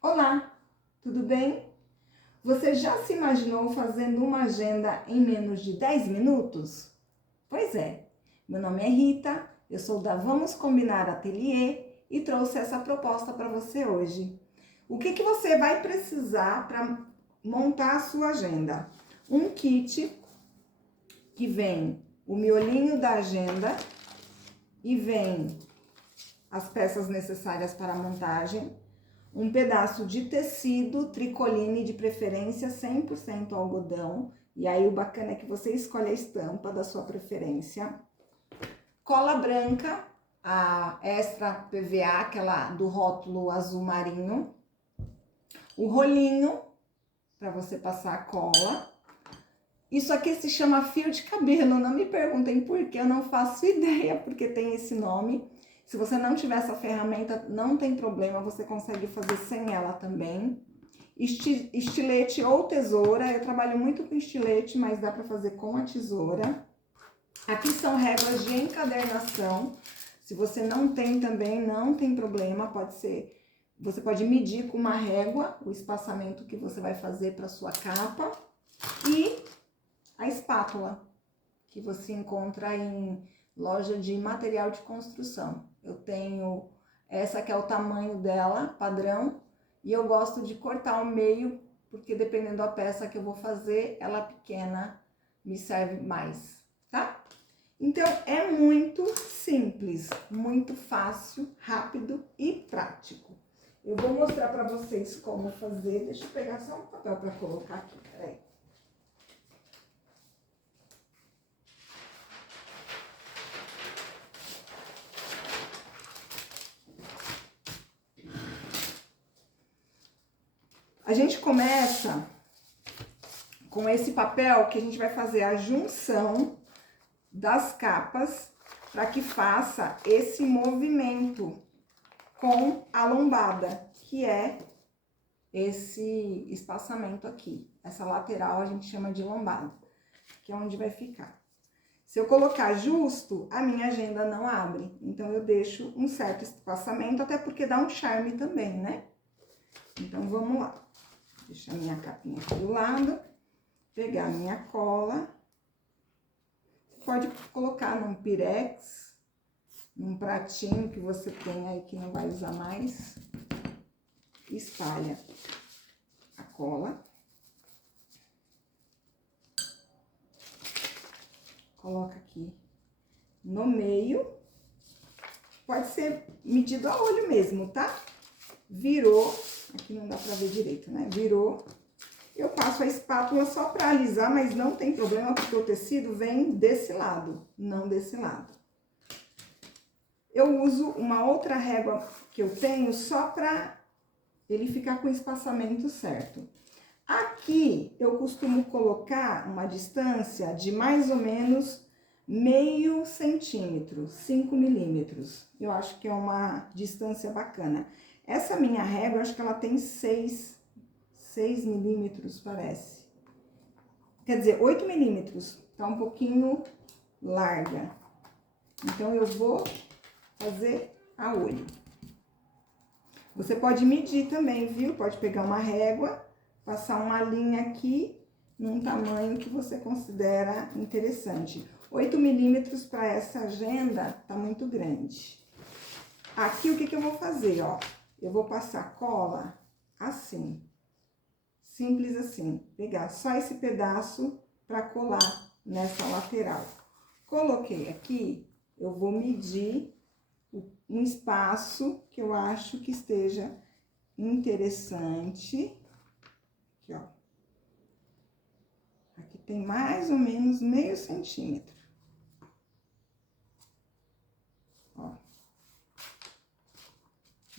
Olá, tudo bem? Você já se imaginou fazendo uma agenda em menos de 10 minutos? Pois é, meu nome é Rita, eu sou da Vamos Combinar Ateliê e trouxe essa proposta para você hoje. O que você vai precisar para montar a sua agenda? Um kit que vem o miolinho da agenda e vem as peças necessárias para a montagem, um pedaço de tecido tricoline, de preferência 100% algodão, e aí o bacana é que você escolhe a estampa da sua preferência. Cola branca, a extra PVA, aquela do rótulo azul marinho. O rolinho, para você passar a cola. Isso aqui se chama fio de cabelo, não me perguntem por que, eu não faço ideia porque tem esse nome. Se você não tiver essa ferramenta, não tem problema, você consegue fazer sem ela também. Estilete ou tesoura, eu trabalho muito com estilete, mas dá para fazer com a tesoura. Aqui são réguas de encadernação. Se você não tem também, não tem problema, pode ser. Você pode medir com uma régua o espaçamento que você vai fazer para sua capa. E a espátula, que você encontra em loja de material de construção. Eu tenho essa que é o tamanho dela, padrão, e eu gosto de cortar ao meio, porque dependendo da peça que eu vou fazer, ela pequena me serve mais, tá? Então, é muito simples, muito fácil, rápido e prático. Eu vou mostrar para vocês como fazer. Deixa eu pegar só um papel para colocar aqui, peraí. A gente começa com esse papel que a gente vai fazer a junção das capas para que faça esse movimento com a lombada, que é esse espaçamento aqui. Essa lateral a gente chama de lombada, que é onde vai ficar. Se eu colocar justo, a minha agenda não abre. Então, eu deixo um certo espaçamento, até porque dá um charme também, né? Então, vamos lá. Deixar minha capinha aqui do lado, pegar minha cola. Você pode colocar num pirex, num pratinho que você tem aí que não vai usar mais. Espalha a cola. Coloca aqui no meio. Pode ser medido a olho mesmo, tá? Virou. Aqui não dá pra ver direito, né? Virou. Eu passo a espátula só pra alisar, mas não tem problema, porque o tecido vem desse lado, não desse lado. Eu uso uma outra régua que eu tenho só pra ele ficar com o espaçamento certo. Aqui, eu costumo colocar uma distância de mais ou menos meio centímetro, 5 milímetros. Eu acho que é uma distância bacana. Essa minha régua, eu acho que ela tem 6 milímetros, parece. Quer dizer, 8 milímetros. Tá um pouquinho larga. Então, eu vou fazer a olho. Você pode medir também, viu? Pode pegar uma régua, passar uma linha aqui, num tamanho que você considera interessante. 8 milímetros para essa agenda tá muito grande. Aqui, o que eu vou fazer, ó? Eu vou passar cola assim, simples assim. Pegar só esse pedaço para colar nessa lateral. Coloquei aqui, eu vou medir um espaço que eu acho que esteja interessante. Aqui, ó. Aqui tem mais ou menos meio centímetro. Ó.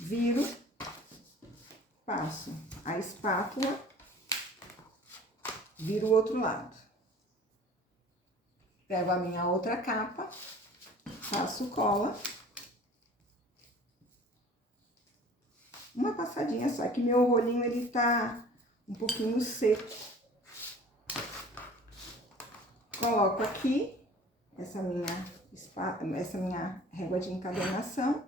Viro, passo a espátula, viro o outro lado. Pego a minha outra capa, passo cola. Uma passadinha só, que meu rolinho ele tá um pouquinho seco. Coloco aqui essa minha régua de encadernação.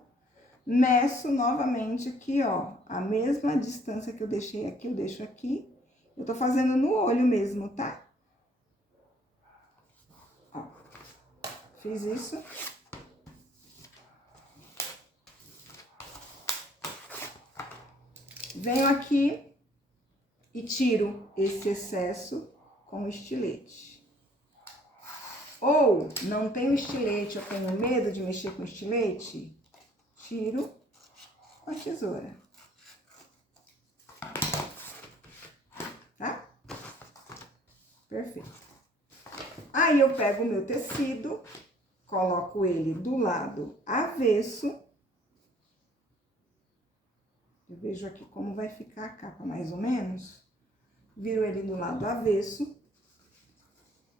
meço novamente aqui, ó, a mesma distância que eu deixei aqui, eu deixo aqui. Eu tô fazendo no olho mesmo, tá? Ó, fiz isso. Venho aqui e tiro esse excesso com o estilete. Ou não tenho estilete, eu tenho medo de mexer com estilete, tiro com a tesoura. Tá? Perfeito. Aí eu pego o meu tecido, coloco ele do lado avesso. Eu vejo aqui como vai ficar a capa, mais ou menos. Viro ele do lado avesso.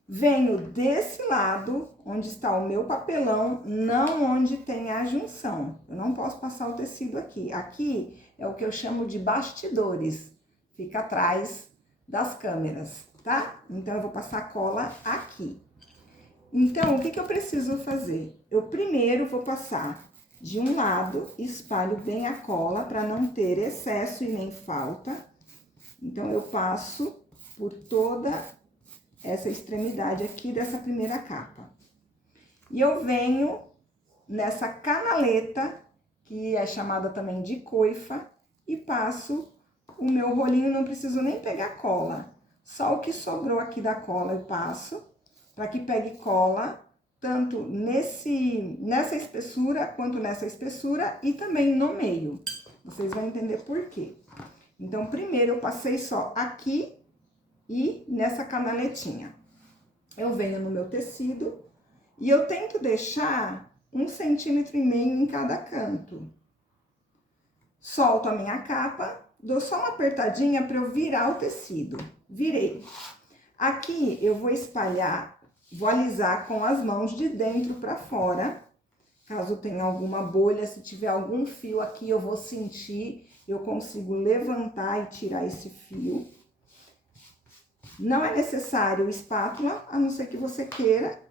Venho desse lado, onde está o meu papelão, não onde tem a junção. Eu não posso passar o tecido aqui. Aqui é o que eu chamo de bastidores. Fica atrás das câmeras, tá? Então, eu vou passar cola aqui. Então, o que eu preciso fazer? Eu primeiro vou passar de um lado, espalho bem a cola para não ter excesso e nem falta. Então, eu passo por toda essa extremidade aqui dessa primeira capa. E eu venho nessa canaleta, que é chamada também de coifa, e passo o meu rolinho, não preciso nem pegar cola. Só o que sobrou aqui da cola eu passo, para que pegue cola, tanto nessa espessura, quanto nessa espessura, e também no meio. Vocês vão entender por quê. Então, primeiro eu passei só aqui e nessa canaletinha. Eu venho no meu tecido e eu tento deixar 1,5 centímetro em cada canto. Solto a minha capa, dou só uma apertadinha para eu virar o tecido. Virei. Aqui eu vou espalhar, vou alisar com as mãos de dentro para fora. Caso tenha alguma bolha, se tiver algum fio aqui, eu vou sentir, eu consigo levantar e tirar esse fio. Não é necessário espátula, a não ser que você queira,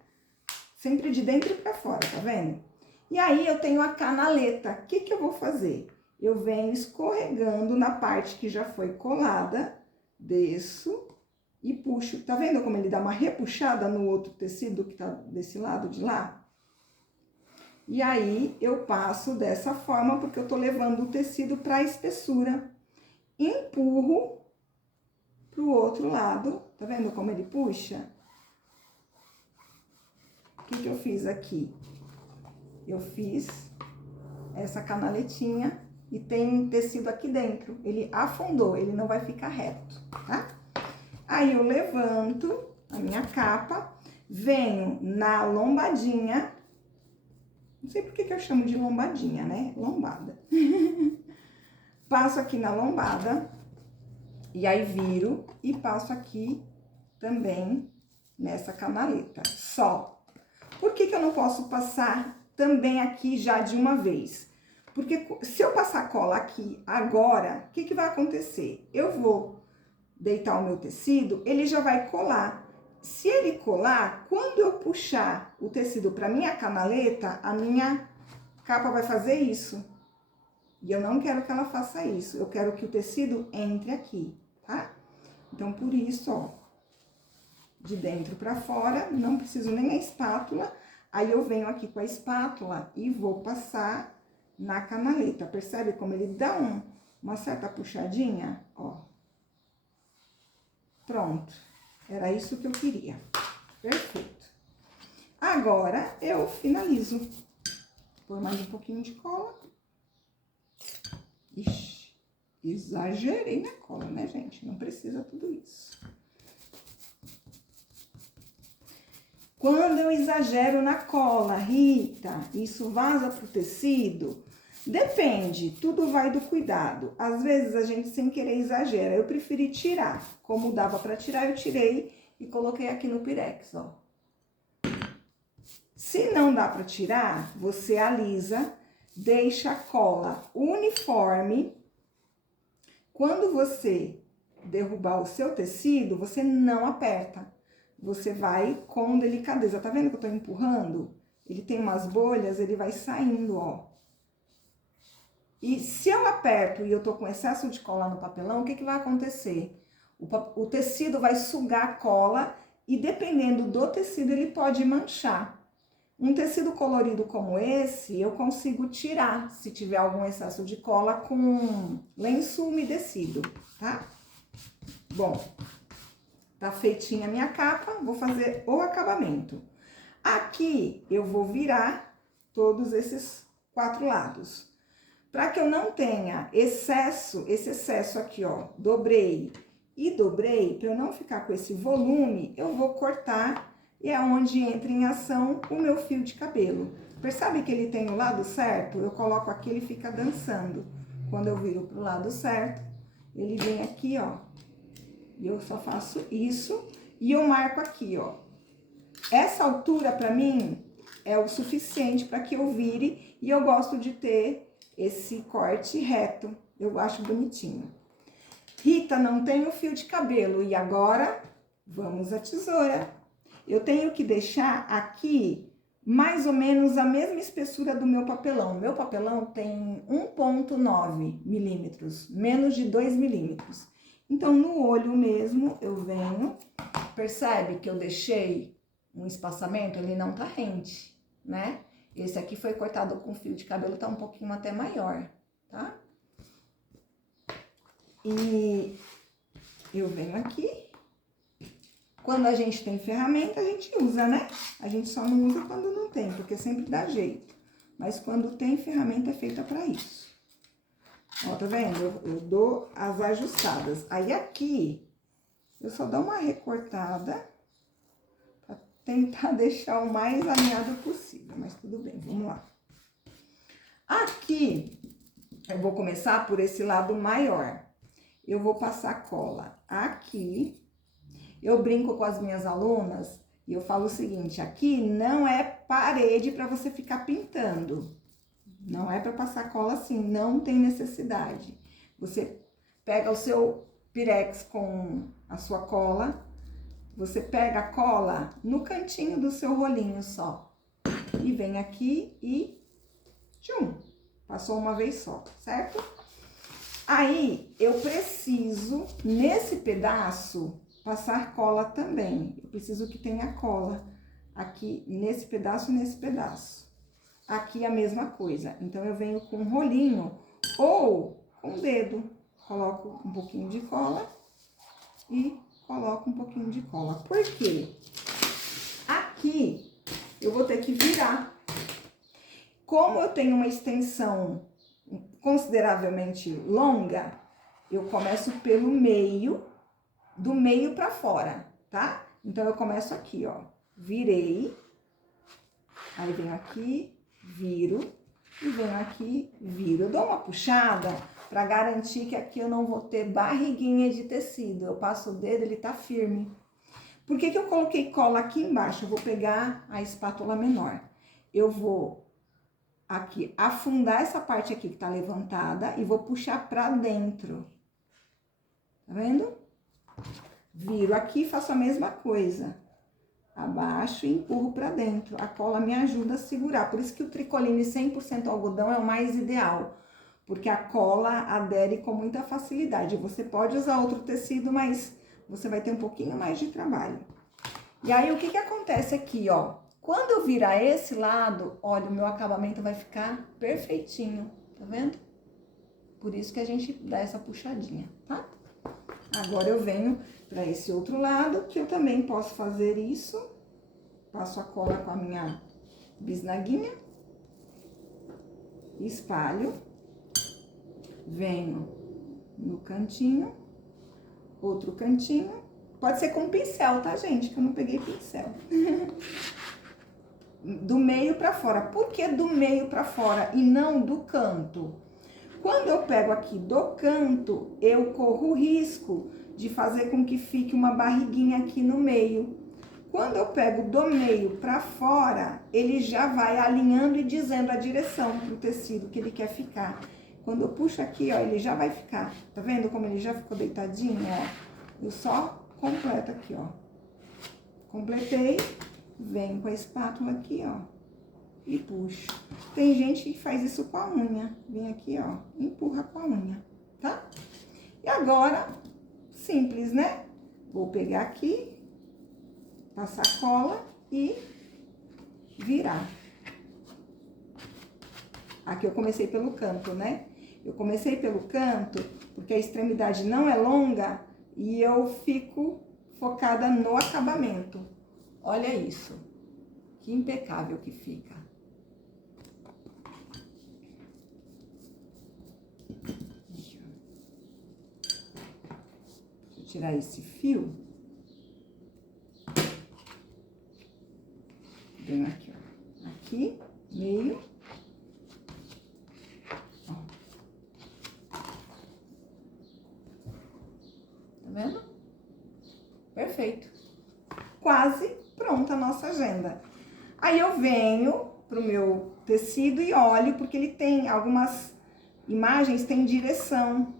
sempre de dentro para fora, tá vendo? E aí, eu tenho a canaleta. O que eu vou fazer? Eu venho escorregando na parte que já foi colada, desço e puxo. Tá vendo como ele dá uma repuxada no outro tecido que tá desse lado de lá? E aí, eu passo dessa forma, porque eu tô levando o tecido pra espessura. Empurro pro outro lado, tá vendo como ele puxa? O que eu fiz aqui? Eu fiz essa canaletinha e tem tecido aqui dentro. Ele afundou, ele não vai ficar reto, tá? Aí eu levanto a minha capa, venho na lombadinha. Não sei por que eu chamo de lombadinha, né? Lombada. Passo aqui na lombada. E aí, viro e passo aqui também nessa canaleta, só. Por que eu não posso passar também aqui já de uma vez? Porque se eu passar cola aqui agora, o que vai acontecer? Eu vou deitar o meu tecido, ele já vai colar. Se ele colar, quando eu puxar o tecido para minha canaleta, a minha capa vai fazer isso. E eu não quero que ela faça isso, eu quero que o tecido entre aqui, tá? Então, por isso, ó, de dentro pra fora, não preciso nem a espátula. Aí, eu venho aqui com a espátula e vou passar na canaleta. Percebe como ele dá uma certa puxadinha? Ó. Pronto. Era isso que eu queria. Perfeito. Agora, eu finalizo. Vou pôr mais um pouquinho de cola. Ixi, exagerei na cola, né, gente? Não precisa tudo isso. Quando eu exagero na cola, Rita, isso vaza pro tecido? Depende, tudo vai do cuidado. Às vezes a gente sem querer exagera. Eu preferi tirar. Como dava pra tirar, eu tirei e coloquei aqui no pirex, ó. Se não dá pra tirar, você alisa. Deixa a cola uniforme. Quando você derrubar o seu tecido, você não aperta. Você vai com delicadeza. Tá vendo que eu tô empurrando? Ele tem umas bolhas, ele vai saindo, ó. E se eu aperto e eu tô com excesso de cola no papelão, o que vai acontecer? O tecido vai sugar a cola e dependendo do tecido ele pode manchar. Um tecido colorido como esse, eu consigo tirar se tiver algum excesso de cola com lenço umedecido, tá? Bom, tá feitinha a minha capa, vou fazer o acabamento. Aqui eu vou virar todos esses 4 lados. Para que eu não tenha esse excesso aqui, ó, dobrei e dobrei, para eu não ficar com esse volume, eu vou cortar e é onde entra em ação o meu fio de cabelo. Percebe que ele tem o lado certo? Eu coloco aqui, ele fica dançando. Quando eu viro pro lado certo, ele vem aqui, ó, e eu só faço isso e eu marco aqui, ó. Essa altura, para mim, é o suficiente para que eu vire e eu gosto de ter esse corte reto. Eu acho bonitinho. Rita, não tenho fio de cabelo. E agora, vamos à tesoura. Eu tenho que deixar aqui mais ou menos a mesma espessura do meu papelão. Meu papelão tem 1,9 milímetros, menos de 2 milímetros. Então, no olho mesmo, eu venho, percebe que eu deixei um espaçamento, ele não tá rente, né? Esse aqui foi cortado com fio de cabelo, tá um pouquinho até maior, tá? E eu venho aqui. Quando a gente tem ferramenta, a gente usa, né? A gente só não usa quando não tem, porque sempre dá jeito. Mas quando tem, ferramenta é feita pra isso. Ó, tá vendo? Eu dou as ajustadas. Aí aqui, eu só dou uma recortada pra tentar deixar o mais alinhado possível. Mas tudo bem, vamos lá. Aqui, eu vou começar por esse lado maior. Eu vou passar cola aqui. Eu brinco com as minhas alunas e eu falo o seguinte, aqui não é parede para você ficar pintando. Não é para passar cola assim, não tem necessidade. Você pega o seu pirex com a sua cola, você pega a cola no cantinho do seu rolinho só. E vem aqui e tchum, passou uma vez só, certo? Aí, eu preciso, nesse pedaço, passar cola também. Eu preciso que tenha cola aqui nesse pedaço e nesse pedaço. Aqui a mesma coisa. Então, eu venho com um rolinho ou com o dedo. Coloco um pouquinho de cola e coloco um pouquinho de cola. Por quê? Aqui, eu vou ter que virar. Como eu tenho uma extensão consideravelmente longa, eu começo pelo meio, do meio pra fora, tá? Então, eu começo aqui, ó, virei, aí venho aqui, viro, e venho aqui, viro. Eu dou uma puxada pra garantir que aqui eu não vou ter barriguinha de tecido. Eu passo o dedo, ele tá firme. Por que que eu coloquei cola aqui embaixo? Eu vou pegar a espátula menor. Eu vou aqui afundar essa parte aqui que tá levantada e vou puxar pra dentro. Tá vendo? Viro aqui e faço a mesma coisa. Abaixo e empurro pra dentro. A cola me ajuda a segurar. Por isso que o tricoline 100% algodão é o mais ideal. Porque a cola adere com muita facilidade. Você pode usar outro tecido, mas você vai ter um pouquinho mais de trabalho. E aí, o que que acontece aqui, ó? Quando eu virar esse lado, olha, o meu acabamento vai ficar perfeitinho. Tá vendo? Por isso que a gente dá essa puxadinha, tá? Agora, eu venho para esse outro lado, que eu também posso fazer isso. Passo a cola com a minha bisnaguinha. Espalho. Venho no cantinho. Outro cantinho. Pode ser com pincel, tá, gente? Que eu não peguei pincel. Do meio para fora. Por que do meio para fora e não do canto? Quando eu pego aqui do canto, eu corro o risco de fazer com que fique uma barriguinha aqui no meio. Quando eu pego do meio para fora, ele já vai alinhando e dizendo a direção pro tecido que ele quer ficar. Quando eu puxo aqui, ó, ele já vai ficar. Tá vendo como ele já ficou deitadinho, ó? Eu só completo aqui, ó. Completei, venho com a espátula aqui, ó. e puxo. Tem gente que faz isso com a unha. Vem aqui, ó, empurra com a unha, tá? E agora, simples, né? Vou pegar aqui, passar cola e virar. Aqui eu comecei pelo canto, né? Eu comecei pelo canto porque a extremidade não é longa e eu fico focada no acabamento. Olha isso. Que impecável que fica. Deixa eu tirar esse fio. Venho aqui, ó. Aqui, meio. Ó. Tá vendo? Perfeito. Quase pronta a nossa agenda. Aí eu venho pro meu tecido e olho, porque ele tem algumas imagens, tem direção.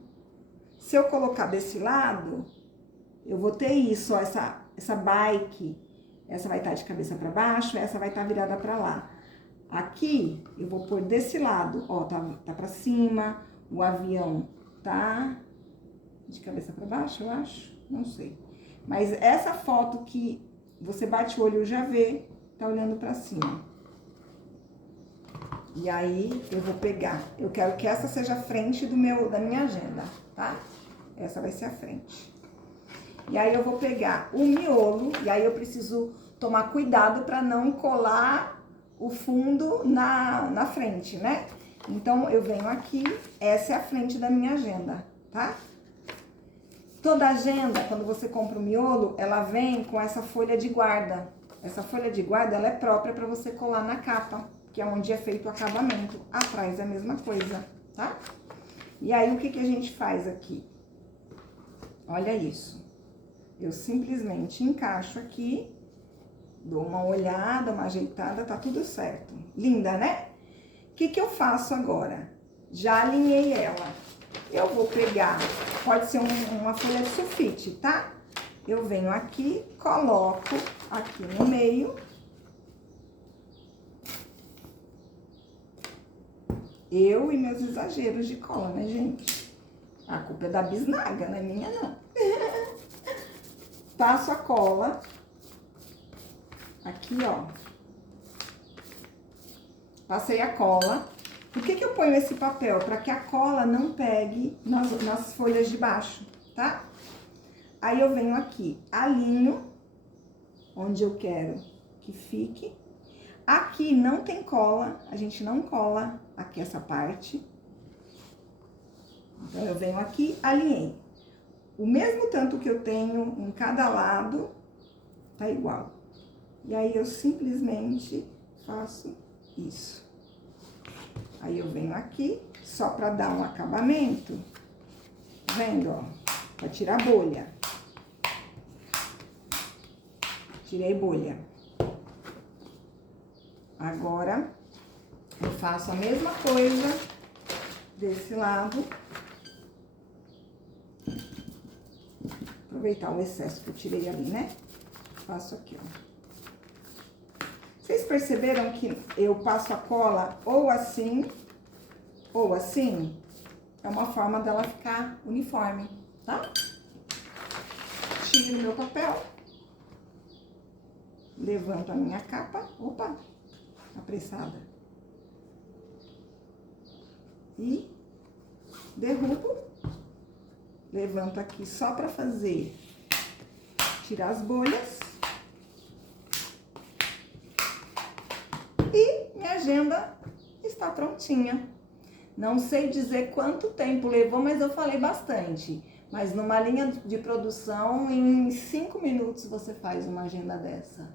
Se eu colocar desse lado, eu vou ter isso, ó, essa bike. Essa vai estar de cabeça para baixo, essa vai estar virada para lá. Aqui, eu vou pôr desse lado, ó, tá para cima, o avião tá de cabeça para baixo, eu acho, não sei. Mas essa foto que você bate o olho e já vê, tá olhando para cima. E aí, eu vou pegar, eu quero que essa seja a frente da minha agenda, tá? Essa vai ser a frente. E aí, eu vou pegar o miolo, e aí eu preciso tomar cuidado para não colar o fundo na frente, né? Então, eu venho aqui, essa é a frente da minha agenda, tá? Toda agenda, quando você compra o miolo, ela vem com essa folha de guarda. Essa folha de guarda, ela é própria para você colar na capa, que é onde é feito o acabamento. Atrás é a mesma coisa, tá? E aí, o que a gente faz aqui? Olha isso. Eu simplesmente encaixo aqui, dou uma olhada, uma ajeitada, tá tudo certo. Linda, né? O que eu faço agora? Já alinhei ela. Eu vou pegar, pode ser uma folha de sulfite, tá? Eu venho aqui, coloco aqui no meio. Eu e meus exageros de cola, né, gente? A culpa é da bisnaga, não é minha, não. Passo a cola. Aqui, ó. Passei a cola. Por que eu ponho esse papel? Para que a cola não pegue nas folhas de baixo, tá? Aí eu venho aqui, alinho onde eu quero que fique. Aqui não tem cola, a gente não cola aqui essa parte. Então, eu venho aqui, alinhei. O mesmo tanto que eu tenho em cada lado, tá igual. E aí, eu simplesmente faço isso. Aí, eu venho aqui, só pra dar um acabamento, vendo, ó, pra tirar bolha. Tirei bolha. Agora, eu faço a mesma coisa desse lado. Aproveitar o excesso que eu tirei ali, né? Faço aqui, ó. Vocês perceberam que eu passo a cola ou assim, ou assim? É uma forma dela ficar uniforme, tá? Tiro meu papel. Levanto a minha capa. Opa! Apressada. E derrubo. Levanto aqui só pra fazer, tirar as bolhas. E minha agenda está prontinha. Não sei dizer quanto tempo levou, mas eu falei bastante. Mas numa linha de produção, em 5 minutos você faz uma agenda dessa.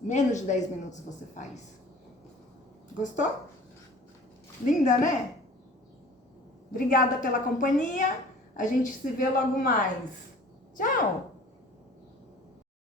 Menos de 10 minutos você faz. Gostou? Linda, né? Obrigada pela companhia. A gente se vê logo mais. Tchau!